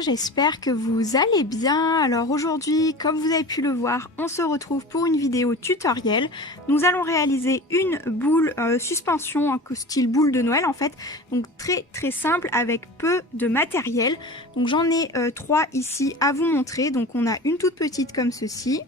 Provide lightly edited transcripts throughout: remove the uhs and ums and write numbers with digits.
j'espère que vous allez bien. Alors aujourd'hui, comme vous avez pu le voir, on se retrouve pour une vidéo tutoriel. Nous allons réaliser une boule suspension, style boule de Noël en fait. Donc très simple avec peu de matériel. Donc j'en ai 3 ici à vous montrer. Donc on a une toute petite comme ceci,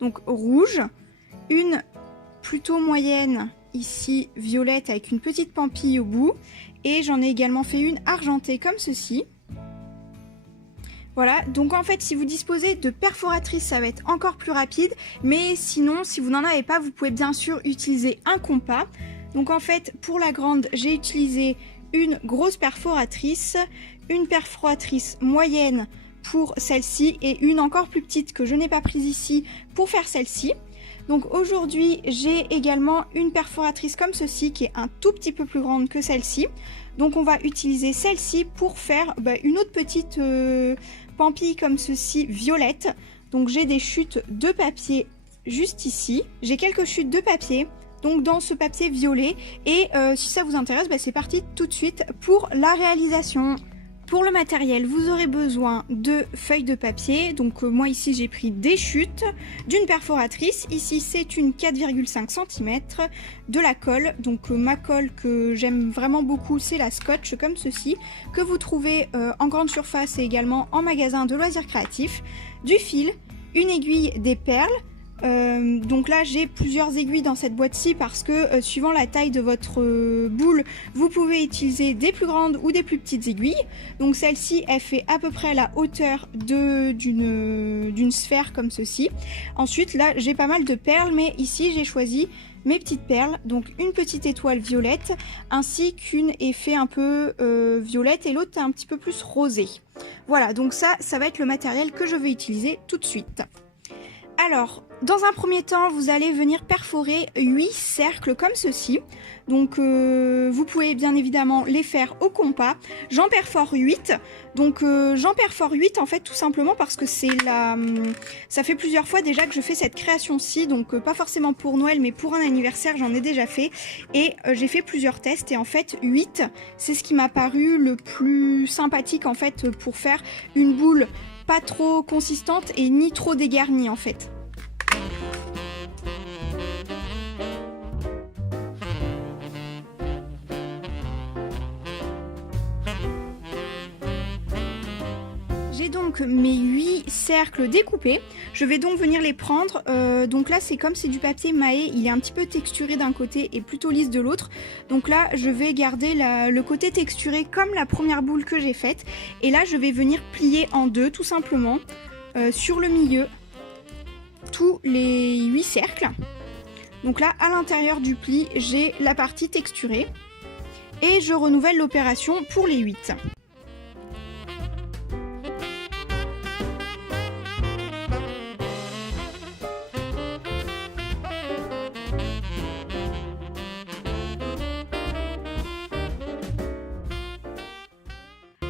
donc rouge, une plutôt moyenne ici violette avec une petite pampille au bout, et j'en ai également fait une argentée comme ceci. Voilà, donc en fait si vous disposez de perforatrices ça va être encore plus rapide, mais sinon si vous n'en avez pas vous pouvez bien sûr utiliser un compas. Donc en fait pour la grande j'ai utilisé une grosse perforatrice, une perforatrice moyenne pour celle-ci et une encore plus petite que je n'ai pas prise ici pour faire celle-ci. Donc aujourd'hui j'ai également une perforatrice comme ceci qui est un tout petit peu plus grande que celle-ci. Donc on va utiliser celle-ci pour faire une autre petite pampille comme ceci violette. Donc j'ai des chutes de papier juste ici. J'ai quelques chutes de papier donc dans ce papier violet. Et si ça vous intéresse, c'est parti tout de suite pour la réalisation. Pour le matériel, vous aurez besoin de feuilles de papier. Donc moi ici j'ai pris des chutes, d'une perforatrice. Ici c'est une 4,5 cm, de la colle. Donc ma colle que j'aime vraiment beaucoup, c'est la Scotch comme ceci, que vous trouvez en grande surface et également en magasin de loisirs créatifs. Du fil, une aiguille, des perles. Donc là j'ai plusieurs aiguilles dans cette boîte-ci parce que suivant la taille de votre boule vous pouvez utiliser des plus grandes ou des plus petites aiguilles. Donc celle-ci elle fait à peu près la hauteur d'une sphère comme ceci. Ensuite là j'ai pas mal de perles, mais ici j'ai choisi mes petites perles, donc une petite étoile violette ainsi qu'une effet un peu violette et l'autre un petit peu plus rosé. Voilà, donc ça va être le matériel que je vais utiliser tout de suite. Alors, dans un premier temps, vous allez venir perforer 8 cercles comme ceci. Donc, vous pouvez bien évidemment les faire au compas. J'en perfore 8. Donc, j'en perfore 8 en fait tout simplement parce que ça fait plusieurs fois déjà que je fais cette création-ci. Donc, pas forcément pour Noël, mais pour un anniversaire, j'en ai déjà fait. Et j'ai fait plusieurs tests. Et en fait, 8, c'est ce qui m'a paru le plus sympathique en fait pour faire une boule pas trop consistante et ni trop dégarnie en fait. J'ai donc mes 8 cercles découpés. Je vais donc venir les prendre. Donc là c'est comme c'est du papier maé, il est un petit peu texturé d'un côté et plutôt lisse de l'autre. Donc là je vais garder le côté texturé comme la première boule que j'ai faite. Et là je vais venir plier en deux tout simplement sur le milieu tous les 8 cercles. Donc là à l'intérieur du pli j'ai la partie texturée. Et je renouvelle l'opération pour les 8.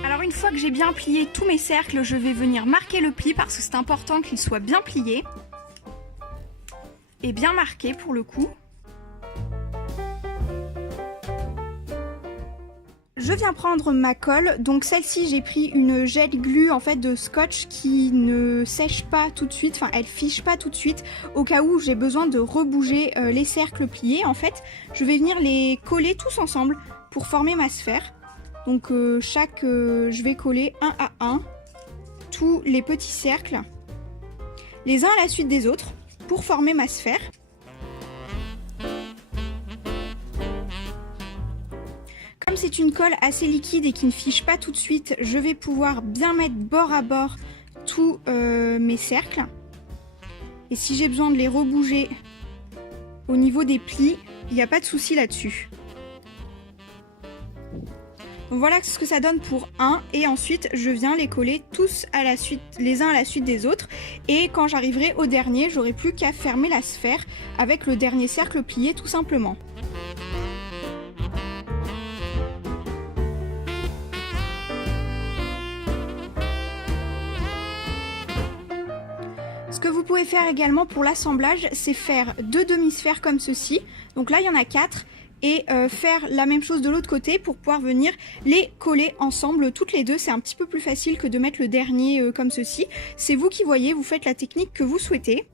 Alors une fois que j'ai bien plié tous mes cercles, je vais venir marquer le pli parce que c'est important qu'il soit bien plié et bien marqué pour le coup. Je viens prendre ma colle, donc celle-ci j'ai pris une gel glue en fait de Scotch qui ne sèche pas tout de suite, enfin elle fiche pas tout de suite au cas où j'ai besoin de rebouger les cercles pliés. En fait je vais venir les coller tous ensemble pour former ma sphère. Donc je vais coller un à un tous les petits cercles, les uns à la suite des autres, pour former ma sphère. Comme c'est une colle assez liquide et qui ne fiche pas tout de suite, je vais pouvoir bien mettre bord à bord tous mes cercles. Et si j'ai besoin de les rebouger au niveau des plis, il n'y a pas de souci là-dessus. Donc voilà ce que ça donne pour un, et ensuite je viens les coller tous à la suite, les uns à la suite des autres, et quand j'arriverai au dernier, j'aurai plus qu'à fermer la sphère avec le dernier cercle plié tout simplement. Ce que vous pouvez faire également pour l'assemblage, c'est faire 2 demi-sphères comme ceci. Donc là il y en a 4. et faire la même chose de l'autre côté pour pouvoir venir les coller ensemble toutes les deux. C'est un petit peu plus facile que de mettre le dernier comme ceci. C'est vous qui voyez, vous faites la technique que vous souhaitez.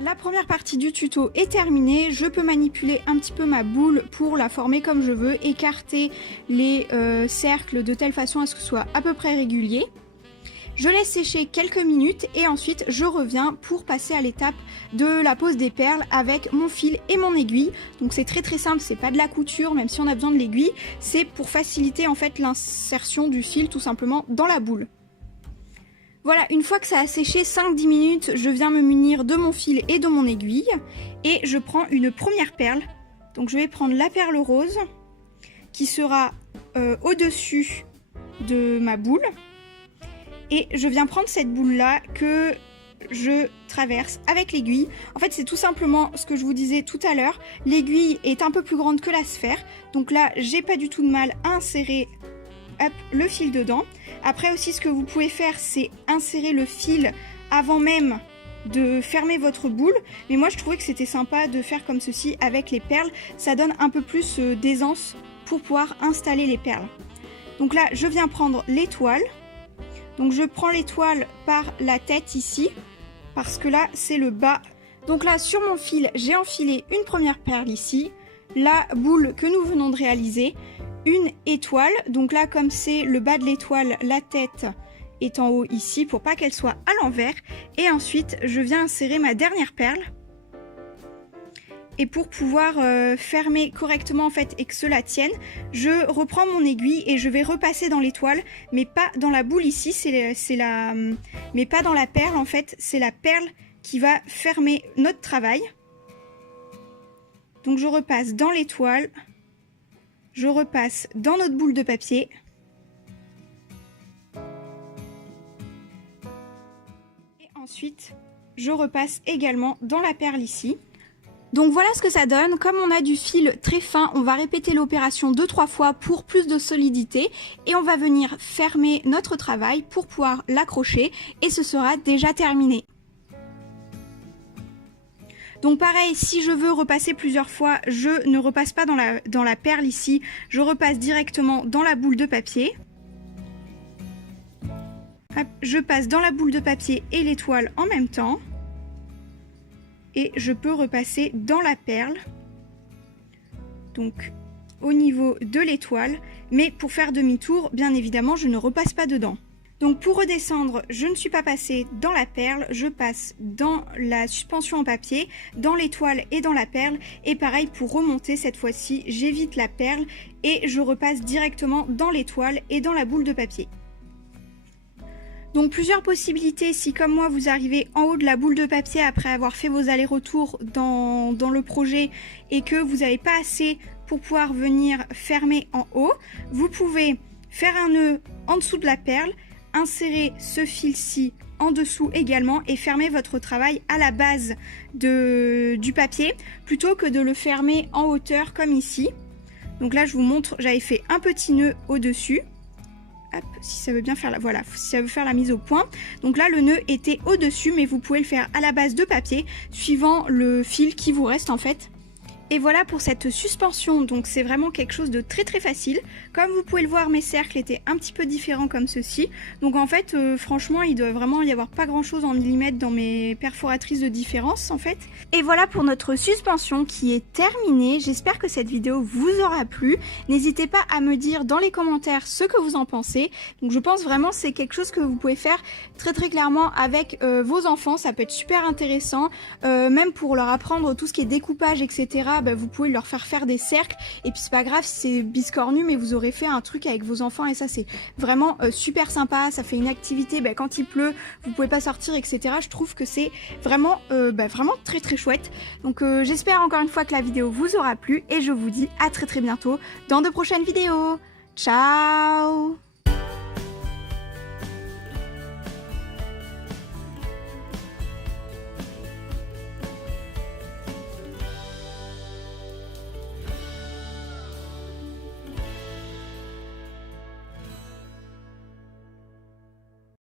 La première partie du tuto est terminée, je peux manipuler un petit peu ma boule pour la former comme je veux, écarter les cercles de telle façon à ce que ce soit à peu près régulier. Je laisse sécher quelques minutes et ensuite je reviens pour passer à l'étape de la pose des perles avec mon fil et mon aiguille. Donc c'est très simple, c'est pas de la couture même si on a besoin de l'aiguille, c'est pour faciliter en fait l'insertion du fil tout simplement dans la boule. Voilà, une fois que ça a séché 5-10 minutes, je viens me munir de mon fil et de mon aiguille et je prends une première perle. Donc je vais prendre la perle rose qui sera au-dessus de ma boule et je viens prendre cette boule là que je traverse avec l'aiguille. En fait c'est tout simplement ce que je vous disais tout à l'heure, l'aiguille est un peu plus grande que la sphère, donc là j'ai pas du tout de mal à insérer le fil dedans. Après aussi ce que vous pouvez faire c'est insérer le fil avant même de fermer votre boule, mais moi je trouvais que c'était sympa de faire comme ceci avec les perles, ça donne un peu plus d'aisance pour pouvoir installer les perles. Donc là je viens prendre l'étoile, donc je prends l'étoile par la tête ici, parce que là c'est le bas. Donc là sur mon fil j'ai enfilé une première perle ici, la boule que nous venons de réaliser, une étoile, donc là comme c'est le bas de l'étoile, la tête est en haut ici pour pas qu'elle soit à l'envers, et ensuite je viens insérer ma dernière perle et pour pouvoir fermer correctement en fait et que cela tienne, je reprends mon aiguille et je vais repasser dans l'étoile mais pas dans la boule ici, mais pas dans la perle en fait, c'est la perle qui va fermer notre travail. Donc je repasse dans l'étoile, je repasse dans notre boule de papier et ensuite je repasse également dans la perle ici. Donc voilà ce que ça donne. Comme on a du fil très fin, on va répéter l'opération 2-3 fois pour plus de solidité et on va venir fermer notre travail pour pouvoir l'accrocher et ce sera déjà terminé. Donc pareil, si je veux repasser plusieurs fois, je ne repasse pas dans la perle ici, je repasse directement dans la boule de papier. Hop, je passe dans la boule de papier et l'étoile en même temps. Et je peux repasser dans la perle, donc au niveau de l'étoile, mais pour faire demi-tour, bien évidemment, je ne repasse pas dedans. Donc pour redescendre, je ne suis pas passée dans la perle, je passe dans la suspension en papier, dans l'étoile et dans la perle. Et pareil pour remonter, cette fois-ci, j'évite la perle et je repasse directement dans l'étoile et dans la boule de papier. Donc plusieurs possibilités si comme moi vous arrivez en haut de la boule de papier après avoir fait vos allers-retours dans le projet et que vous n'avez pas assez pour pouvoir venir fermer en haut, vous pouvez faire un nœud en dessous de la perle, insérer ce fil-ci en dessous également et fermer votre travail à la base du papier plutôt que de le fermer en hauteur comme ici. Donc là je vous montre, j'avais fait un petit nœud au-dessus. Hop, si ça veut bien faire voilà, si ça veut faire la mise au point. Donc là le nœud était au-dessus mais vous pouvez le faire à la base de papier suivant le fil qui vous reste en fait. Et voilà pour cette suspension, donc c'est vraiment quelque chose de très facile. Comme vous pouvez le voir, mes cercles étaient un petit peu différents comme ceci. Donc en fait, franchement, il doit vraiment y avoir pas grand chose en millimètres dans mes perforatrices de différence en fait. Et voilà pour notre suspension qui est terminée. J'espère que cette vidéo vous aura plu. N'hésitez pas à me dire dans les commentaires ce que vous en pensez. Donc je pense vraiment que c'est quelque chose que vous pouvez faire très clairement avec vos enfants. Ça peut être super intéressant, même pour leur apprendre tout ce qui est découpage, etc. Bah, vous pouvez leur faire des cercles et puis c'est pas grave si c'est biscornu mais vous aurez fait un truc avec vos enfants et ça c'est vraiment super sympa. Ça fait une activité quand il pleut, vous pouvez pas sortir, etc. Je trouve que c'est vraiment vraiment très chouette. Donc j'espère encore une fois que la vidéo vous aura plu et je vous dis à très bientôt dans de prochaines vidéos. Ciao!